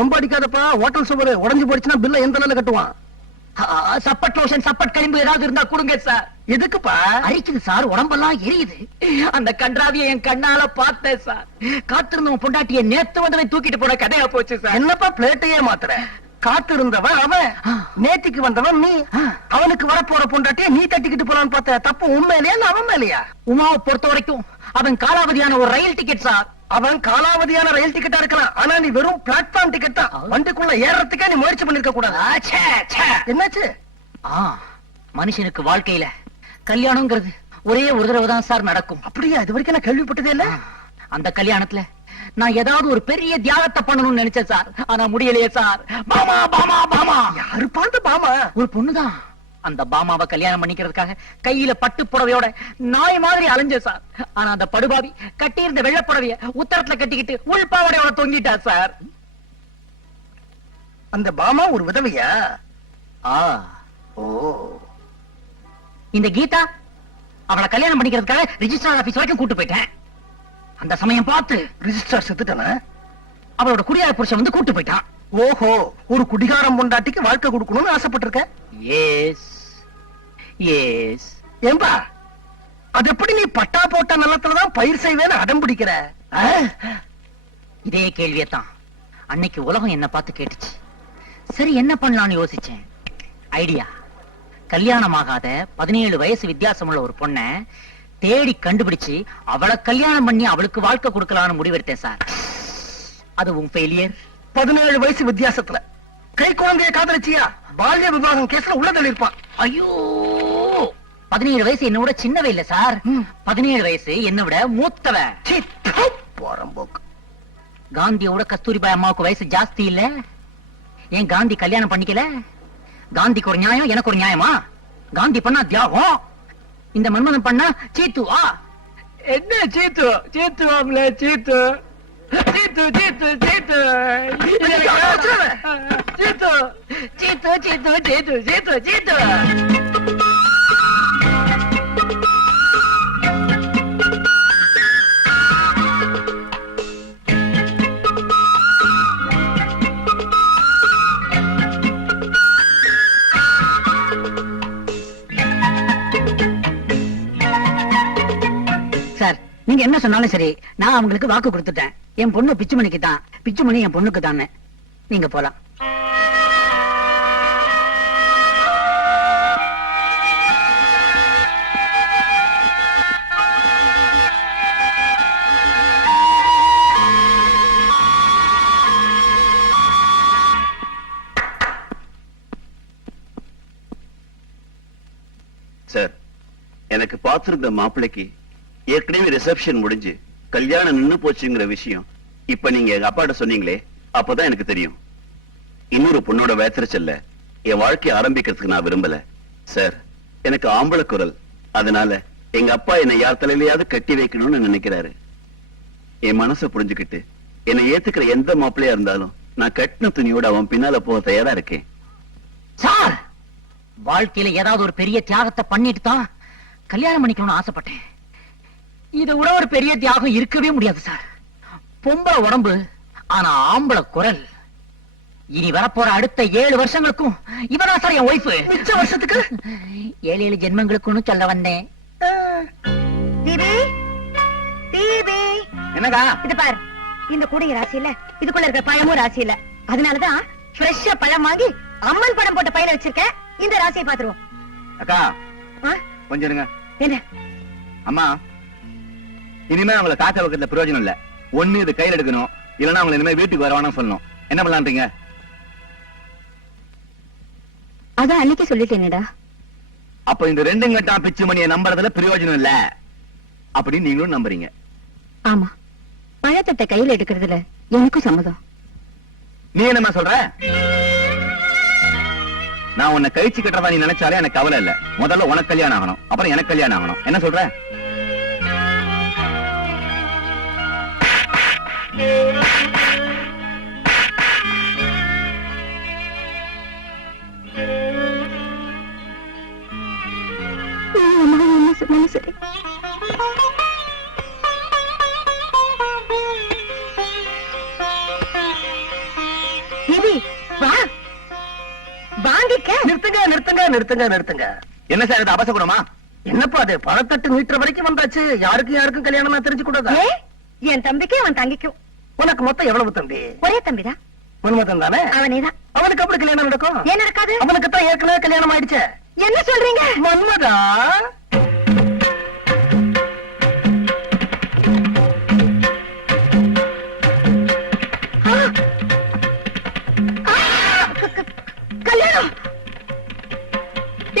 ரொம்ப அடிக்காதப்பா, ஹோட்டல் சுவர் உடைஞ்சு போயிடுச்சுன்னா பில்ல எந்த நிலையில கட்டுவான்? சப்பட் லோஷன் சப்பட் கழிம்பு ஏதாவது இருந்தா கொடுங்க சார். எதுக்குப்பா? அரிக்குது சார், உடம்பெல்லாம் எரியுது. அந்த கன்றாவியை என் கண்ணால பார்த்தேன் சார். காத்திருந்தவன் பொண்டாட்டியை நேத்து வந்தவன் தூக்கிட்டு போன கதையா போச்சு சார். என்னப்பா பிளேட்டையே மாத்துற? காத்து இருந்தவன் அவன், நேத்திக்கு வந்தவன் நீ. அவனுக்கு வரப்போற பொண்டாட்டியை நீ தட்டிக்கிட்டு போலான்னு பார்த்த. தப்பு உண்மையிலேயா அவன் மேலையா? உமாவை பொறுத்த வரைக்கும் அவன் காலாவதியான ஒரு ரயில் டிக்கெட் சார். அவன் காலாவதியான ரயில் டிக்கெட்டா இருக்கலாம், ஆனா நீ வெறும் பிளாட்ஃபார்ம் டிக்கெட் தான். வண்டிக்குள்ள ஏறறதுக்கே நீ முயற்சி பண்ணிருக்க கூடாது. என்னாச்சு? மனுஷனுக்கு வாழ்க்கையில கல்யாணம்ங்கிறது ஒரே ஒரு தடவை தான் சார் நடக்கும். அப்படியா? இது வரைக்கும் நான் கேள்விப்பட்டதே இல்ல. அந்த கல்யாணத்துல நான் ஏதாவது ஒரு பெரிய தியாகத்தை பண்ணணும்னு நினைச்சேன் சார், ஆனா முடியலையே சார். பாமா பாமா பாமா. யாரு பாந்த பாமா? ஒரு பொண்ணுதான். அந்த பாமாவை கல்யாணம் பண்ணிக்கிறதுக்காக கையில பட்டு புடவையோட நாய் மாதிரி அலைஞ்ச சார். ஆனா அந்த படுபாவி கட்டியிருந்த வெள்ளை புடவைய உத்தரத்துல கட்டிக்கிட்டு உள்பாவடையோட தொங்கிட்டா சார். அந்த பாமா ஒரு விதவையா? ஓ. இந்த கீதா அவளை கல்யாணம் பண்ணிக்கிறதுக்காக ரிஜிஸ்ட்ரார் ஆபீஸ் வரைக்கும் கூட்டு போயிட்டேன். அந்த சமயம் பார்த்து ரிஜிஸ்ட்ரார் செத்துட்டானா? அவளோட குடியார புருஷன் வந்து கூட்டு போயிட்டான். ஓஹோ, ஒரு குடிகாரம் பொண்டாட்டிக்கு வாழ்க்கை கொடுக்கணும்னு ஆசைப்பட்டிருக்க? S S. ஏம்பா, அது எப்படி நீ பட்டா போட்ட நிலத்துலதான் பயிர் செய்வேன்னு அடம் பிடிக்கிற? இதே கேள்வியத்தான் அன்னைக்கு உலகம் என்ன பார்த்து கேட்டுச்சு. சரி என்ன பண்ணலாம்னு யோசிச்சேன். ஐடியா. கல்யாணமாகாத 17 வயசு வித்தியாசம் உள்ள ஒரு பொண்ணை தேடி கண்டுபிடிச்சு அவளை கல்யாணம் பண்ணி அவளுக்கு வாழ்க்கை கொடுக்கலாம்னு முடிவெடுத்தேன் சார். அதுவும் ஃபெயிலியர். 17 வயசு வித்தியாசத்துல கை குழந்தைய காதலிச்சியா? பால்ய விவாகம் கேஸ்ல உள்ள தள்ளிருப்பான். ஐயோ, 17 வயசு என்ன விட சின்னவ இல்ல சார். 17 வயசு என்ன விட மூத்தவ. போறம்போக்கு. காந்தியோட கஸ்தூரிபாய் அம்மாவுக்கு வயசு ஜாஸ்தி இல்ல. ஏன் காந்தி கல்யாணம் பண்ணிக்கல? காந்திக்கு ஒரு நியாயம், எனக்கு ஒரு நியாயமா? காந்தி பண்ணா தியாகம், இந்த மன்மதன் பண்ணா சீத்துவா? என்ன சீத்து சீத்துவாம்ல சீத்து சீத்து சீத்து சீத்து சீத்து சீத்து சீத்து சீத்து சீத்து சீத்து. சார், நீங்க என்ன சொன்னாலும் சரி, நான் அவங்களுக்கு வாக்கு கொடுத்துட்டேன். என் பொண்ணு பிச்சுமணிக்கு தான், பிச்சுமணி என் பொண்ணுக்கு தானே. நீங்க போலாம். சார், எனக்கு பார்த்திருந்த மாப்பிள்ளைக்கு ஏற்கனவே ரிசப்ஷன் முடிஞ்சு கல்யாணம் நின்னு போச்சுங்கிற விஷயம் இப்ப நீங்க எங்க அப்பாட்ட சொன்னீங்களே, அப்பதான் எனக்கு தெரியும். இன்னொரு பொண்ணோட வேத்திரச்சல்ல என் வாழ்க்கையை ஆரம்பிக்கிறதுக்கு நான் விரும்பல சார். எனக்கு ஆம்பளை குரல், அதனால எங்க அப்பா என்னை யார் தலையிலையாவது கட்டி வைக்கணும்னு நினைக்கிறாரு. என் மனசை புரிஞ்சுக்கிட்டு என்னை ஏத்துக்கிற எந்த மாப்பிள்ளையா இருந்தாலும் நான் கட்டின துணியோட அவன் பின்னால போக தயாரா இருக்கேன். சார், வாழ்க்கையில ஏதாவது ஒரு பெரிய தியாகத்தை பண்ணிட்டு தான் கல்யாணம் பண்ணிக்கணும்னு ஆசைப்பட்டேன். இதை விட ஒரு பெரிய தியாகம் இருக்கவே முடியாது சார். பொம்பளை உடம்பு, ஆனா ஆம்பளை குரல். இனி வரப்போற அடுத்த 7 வருஷங்களுக்கும் இவனா சார் என் ஒய்ஃப். மிச்ச வருஷத்துக்கு 7 ஜென்மங்களுக்குன்னு சொல்ல வந்தேன். என்னடா இது பாரு, இந்த கூடிய ராசி இல்ல, இதுக்குள்ள இருக்கிற பழமும் ராசி இல்ல. அதனாலதான் ஃப்ரெஷ்ஷா பழம் வாங்கி அம்மன் படம் போட்ட பையில வச்சிருக்கேன். இந்த ராசியை பாத்துருவோம். அக்கா கொஞ்சம் இருங்க. என்ன அம்மா, இனிமே அவங்களை காக்க வைக்கிறதுல பிரயோஜனம் இல்ல. ஒண்ணு இது கையில் எடுக்கணும், இல்லன்னா அவங்களை இனிமே வீட்டுக்கு வரவானு சொல்லணும். என்ன பண்ணலான்றீங்க? அதான் அன்னைக்கு சொல்லிட்டேனேடா. அப்ப இந்த 2 கட்டா பிச்சு மணியை நம்புறதுல பிரயோஜனம் இல்ல அப்படின்னு நீங்களும் நம்புறீங்க? ஆமா, பழத்தட்டை கையில எடுக்கிறதுல எனக்கும் சம்மதம். நீ என்னமா சொல்ற? நான் உன்னை கழிச்சு கட்டுறதா நீ நினைச்சாலே எனக்கு கவலை இல்ல. முதல்ல உனக்கு கல்யாணம் ஆகணும், அப்புறம் எனக்கு கல்யாணம் ஆகணும். என்ன சொல்ற? சரி. நிறுத்துங்க என்ன சார் இது அபசகுணமா? என்னப்பா அது பணத்தட்டு மீட்டர் வரைக்கும் வந்தாச்சு. யாருக்கும் கல்யாணமா தெரிஞ்சு கூடாதா? ஏ, என் தம்பிக்கே அவன் தங்கிக்கும். உனக்கு மொத்தம் எவ்வளவு தம்பி? ஒரே தம்பிதான். மன்மதன் தானே? அவனேதான். அவனுக்கு அப்படி கல்யாணம் நடக்கும்? ஏன் நடக்காது? அவனுக்கு தான் ஏற்கனவே கல்யாணம் ஆயிடுச்சே. என்ன சொல்றீங்க? மன்மதா, கல்யாணம்?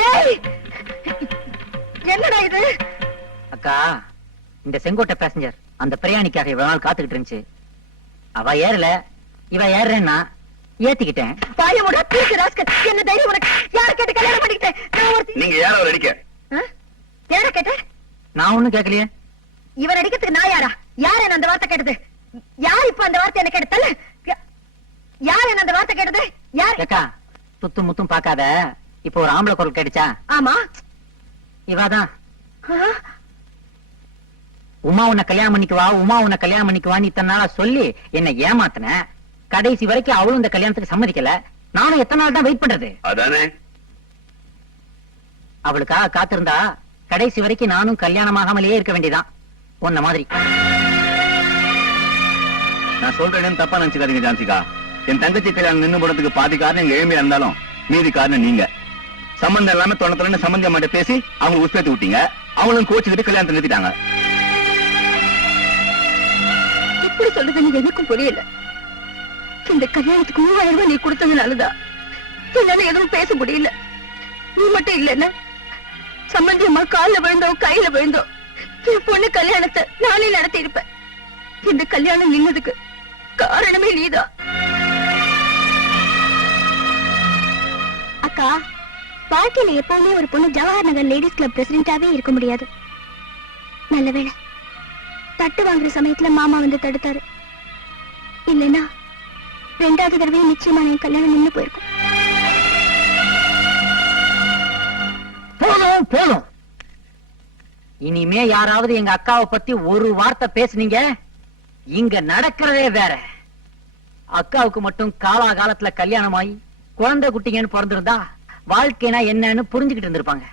ஏய், என்னடா இது? அக்கா, இந்த செங்கோட்டை பேசஞ்சர் அந்த பிரயாணிக்காக இவ்வளவு நாள் காத்துக்கிட்டு இருந்துச்சு. அவ ஏறல, இவ ஏறேன்னா ஏத்திக்கிட்டேன். பாயமுடா பீக்கு ராஸ்கல். என்ன தைரியம் உனக்கு? யார் கேட்டு கல்யாணம் பண்ணிக்கிட்டேன்? நான் ஒருத்தி. நீங்க யார ஒரு அடிக்க? யார கேட்ட? நான் ஒண்ணும் கேட்கலையே. இவன் அடிக்கிறதுக்கு நான் யாரா? யார் என்ன அந்த வார்த்தை கேட்டது? யார் இப்ப அந்த வார்த்தை என்ன கேட்டது? யார் என்ன அந்த வார்த்தை கேட்டது? யார்? அக்கா, துத்தும் முத்தும் பாக்காத. இப்போ ஒரு ஆம்பளை குரல் கேட்டுச்சா? ஆமா. இவாதான். ஆ? உமா உன்னை கல்யாணம் பண்ணிக்குவா, உமா உன்னை கல்யாணம் பண்ணிக்குவான்னு இத்தனை நாளா சொல்லி என்ன ஏமாத்தின. கடைசி வரைக்கும் அவளும் இந்த கல்யாணத்துக்கு சம்மதிக்கல. நானும் எத்தனை நாள் தான் வெயிட் பண்றது? அதானே. அவளுக்காக காத்திருந்தா கடைசி வரைக்கும் நானும் கல்யாணமாகாமலேயே இருக்க வேண்டியதான். உன்ன மாதிரி. நான் சொல்றேன்னு தப்பா நினைச்சுக்காதீங்க ஜான்சிகா. என் தங்கச்சி கல்யாணம் நின்னு போறதுக்கு பாதி காரணம் எங்க ஏழ்மையா இருந்தாலும் மீதி காரணம் நீங்க. சம்பந்தம் இல்லாம தொண்ணு சம்பந்தி அம்மாட்ட பேசி அவங்க உற்பத்தி விட்டீங்க. அவங்களும் கோச்சுக்கிட்டு கல்யாணத்தை நிறுத்திட்டாங்க. எப்படி சொல்றதுன்னு எனக்கும் புரியல. இந்த கல்யாணத்துக்கு 3000 ரூபாய் நீ கொடுத்ததுனாலதான் என்னால எதுவும் பேச முடியல. நீ மட்டும் இல்லன்னா சம்பந்தி அம்மா கால்ல விழுந்தோம், கையில விழுந்தோம் என் பொண்ணு கல்யாணத்தை நானே நடத்தி இருப்பேன். இந்த கல்யாணம் நின்னதுக்கு காரணமே நீதான். அக்கா, வாழ்க்கையில எப்பவுமே ஒரு பொண்ணு ஜவஹர் நகர் லேடிஸ் கிளப் பிரசிடென்டாவே இருக்க முடியாது. நல்ல வேளை தட்டு வாங்குற சமயத்துல மாமா வந்து தடுத்தாரு. இல்லைன்னா 2வது தடவையும் நிச்சயமா என் கல்யாணம் நின்னு போயிருக்கும். போதும். இனிமே யாராவது எங்க அக்காவை பத்தி ஒரு வார்த்தை பேசுனீங்க, இங்க நடக்கிறதே வேற. அக்காவுக்கு மட்டும் காலாகாலத்துல கல்யாணம் ஆகி குழந்தை குட்டிங்கன்னு பிறந்திருந்தா வாழ்க்கைனா என்னன்னு புரிஞ்சுக்கிட்டு இருந்திருப்பாங்க.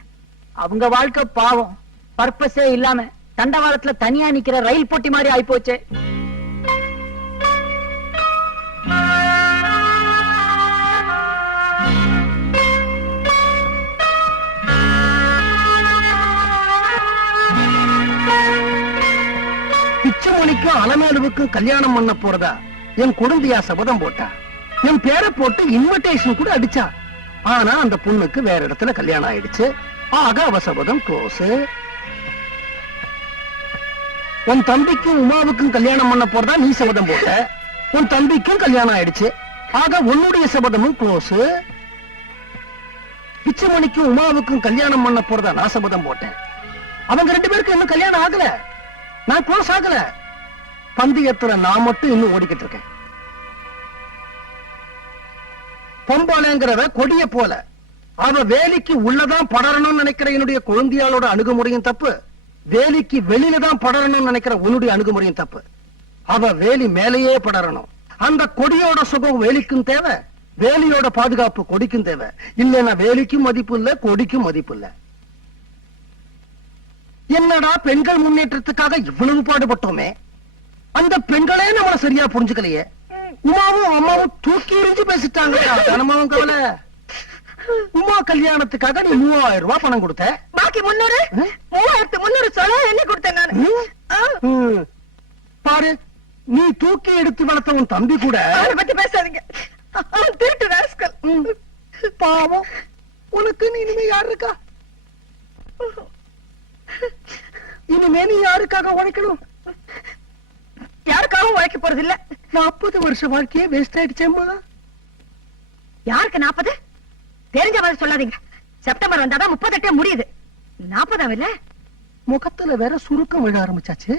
அவங்க வாழ்க்கை பாவம், பர்பஸே இல்லாம தண்டவாளத்துல தனியா நிக்கிற ரயில் போட்டி மாதிரி ஆயிப்போச்சு. பிச்சைமணிக்கும் அலமேலுவுக்கும் கல்யாணம் பண்ண போறதா என் குடும்பியா சபதம் போட்டா. என் பேரை போட்டு இன்விடேஷன் கூட அடிச்சா. ஆனா அந்த பொண்ணுக்கு வேற இடத்துல கல்யாணம் ஆயிடுச்சு. ஆக அவ சபதம் க்ளோஸ். உன் தம்பிக்கும் உமாவுக்கும் கல்யாணம் பண்ண போறதா நீ சபதம் போட்ட. உன் தம்பிக்கும் கல்யாணம் ஆயிடுச்சு. ஆக உன்னுடைய சபதமும் க்ளோஸ். பிச்சைமணிக்கும் உமாவுக்கும் கல்யாணம் பண்ண போறதா நான் சபதம் போட்டேன். அவங்க 2 பேருக்கும் இன்னும் கல்யாணம் ஆகல. நான் க்ளோஸ் ஆகல. பந்தயத்துல நான் மட்டும் இன்னும் ஓடிக்கிட்டு இருக்கேன். பொம்பாளைங்கிறவ கொடிய போல அவ வேலிக்கு உள்ளதான் படரணும்னு நினைக்கிற என்னுடைய குழந்தையாளோட அணுகுமுறையும் தப்பு. வேலிக்கு வெளியில தான் படரணும்னு நினைக்கிற உன்னுடைய அணுகுமுறையும் தப்பு. அவ வேலி மேலேயே படரணும். அந்த கொடியோட சுகம் வேலிக்கும் தேவை, வேலியோட பாதுகாப்பு கொடிக்கும் தேவை. இல்லைன்னா வேலிக்கும் மதிப்பு இல்ல, கொடிக்கும் மதிப்பு இல்ல. என்னடா பெண்கள் முன்னேற்றத்துக்காக இவ்வளவு பாடுபட்டோமே, அந்த பெண்களே நம்மள சரியா புரிஞ்சுக்கலையே. உமாவும் அம்மாவும் தூக்கி எறிஞ்சு பேசிட்டாங்க. தனமாவும் கவலை. உமா கல்யாணத்துக்காக நீ 3000 ரூபாய் பணம் கொடுத்த. பாக்கி 300 3300 சொல்ல என்ன கொடுத்தேன் நானு. பாரு, நீ தூக்கி எடுத்து வளர்த்த உன் தம்பி கூட அவனை பத்தி பேசாதீங்க. அவன் திருட்டு ராஸ்கல். பாவம். உனக்கு நீ இனிமே யார் இருக்கா? இனிமே நீ யாருக்காக உழைக்கணும்? யாருக்காகவும் உழைக்க போறது இல்ல. 40 வருஷ வாழ்க்கையே வேஸ்ட் ஆயிடுச்சேம்மா. யாருக்கு 40? தெரிஞ்ச மாதிரி சொல்லாதீங்க. செப்டம்பர் வந்தாதான் 38 முடியுது. 40 இல்ல. முகத்துல வேற சுருக்கம் விழ ஆரம்பிச்சாச்சு.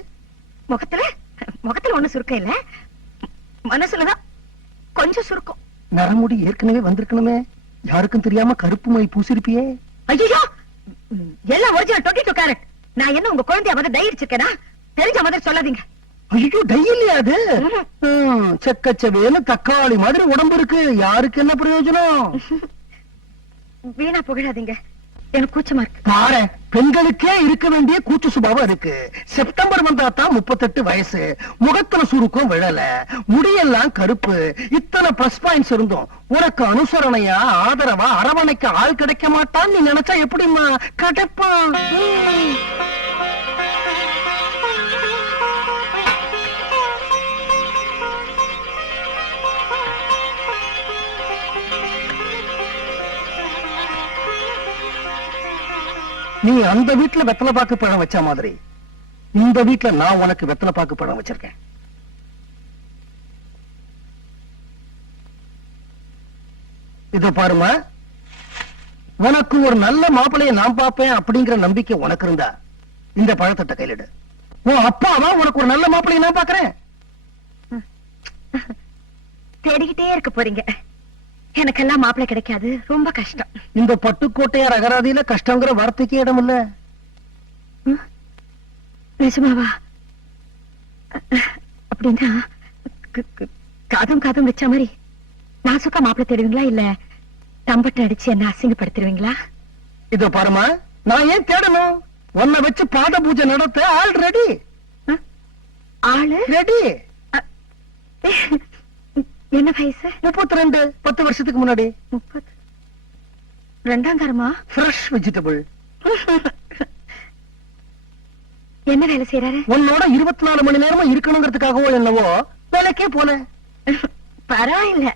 முகத்துல ஒண்ணு சுருக்கம் இல்ல, மனசுலதான் கொஞ்சம் சுருக்கம். நரமுடி ஏற்கனவே வந்திருக்கணுமே. யாருக்கும் தெரியாம கருப்பு மை பூசிருப்பியே. ஐயோ, எல்லாம் ஒரிஜினல் 22 கேரட். நான் என்ன உங்க குழந்தைய வந்து டை அடிச்சிருக்கேனா? தெரிஞ்ச மாதிரி சொல்லாதீங்க. ஐயோ, டை இல்லையா அது? செக்கச்சவேன்னு தக்காளி மாதிரி உடம்பு இருக்கு. யாருக்கு என்ன பிரயோஜனம்? வீணா புகழாதீங்க, எனக்கு கூச்சமா இருக்கு. பாரு, பெண்களுக்கே இருக்க வேண்டிய கூச்ச சுபாவம் இருக்கு. செப்டம்பர் வந்தா தான் 38 வயசு, முகத்துல சுருக்கம் விழல, முடியெல்லாம் கருப்பு, இத்தனை பிளஸ் பாயிண்ட்ஸ் இருந்தோம் உனக்கு அனுசரணையா ஆதரவா அரவணைக்க ஆள் கிடைக்க மாட்டான்னு நீ நினைச்சா எப்படிமா கிடைப்பான்? நீ அந்த வீட்டுல வெத்தலை பாக்கு பழம் வச்ச மாதிரி இந்த வீட்டுல நான் உனக்கு வெத்தலை பாக்கு பழம் வச்சிருக்கேன். இத பாருமா, உனக்கு ஒரு நல்ல மாப்பிளைய நான் பாப்பேன் அப்படிங்கிற நம்பிக்கை உனக்கு இருந்தா இந்த பழத்தட்ட கையிலிடு. உன் அப்பாவா உனக்கு ஒரு நல்ல மாப்பிளைய நான் பாக்குறேன். தேடிக்கிட்டே இருக்க போறீங்க, எனக்கெல்லாம் மாப்பிள்ளை கிடைக்காது, ரொம்ப கஷ்டம். இந்த பட்டுக்கோட்டையார் அகராதியில கஷ்டங்கிற வார்த்தைக்கு இடம் இல்ல. நிஜமாவா? அப்படின்னா காதும் காதும் வச்ச மாதிரி நாசுக்கா மாப்பிள்ளை தேடுவீங்களா, இல்ல தம்பட்டை அடிச்சு என்ன அசிங்கப்படுத்திடுவீங்களா? இத பாருமா, நான் ஏன் தேடணும்? உன்னை வச்சு பாத பூஜை நடத்த ஆள் ரெடி. ஆளு ரெடி. என்ன வயசு? 32, 10 வருஷத்துக்கு முன்னாடி. 32ஆம் தரமா? Fresh vegetable. என்ன வேலை செய்யறாரு? உன்னோட 24 மணி நேரமா இருக்கணுங்கிறதுக்காகவோ என்னவோ வேலைக்கே போல. பரவாயில்ல,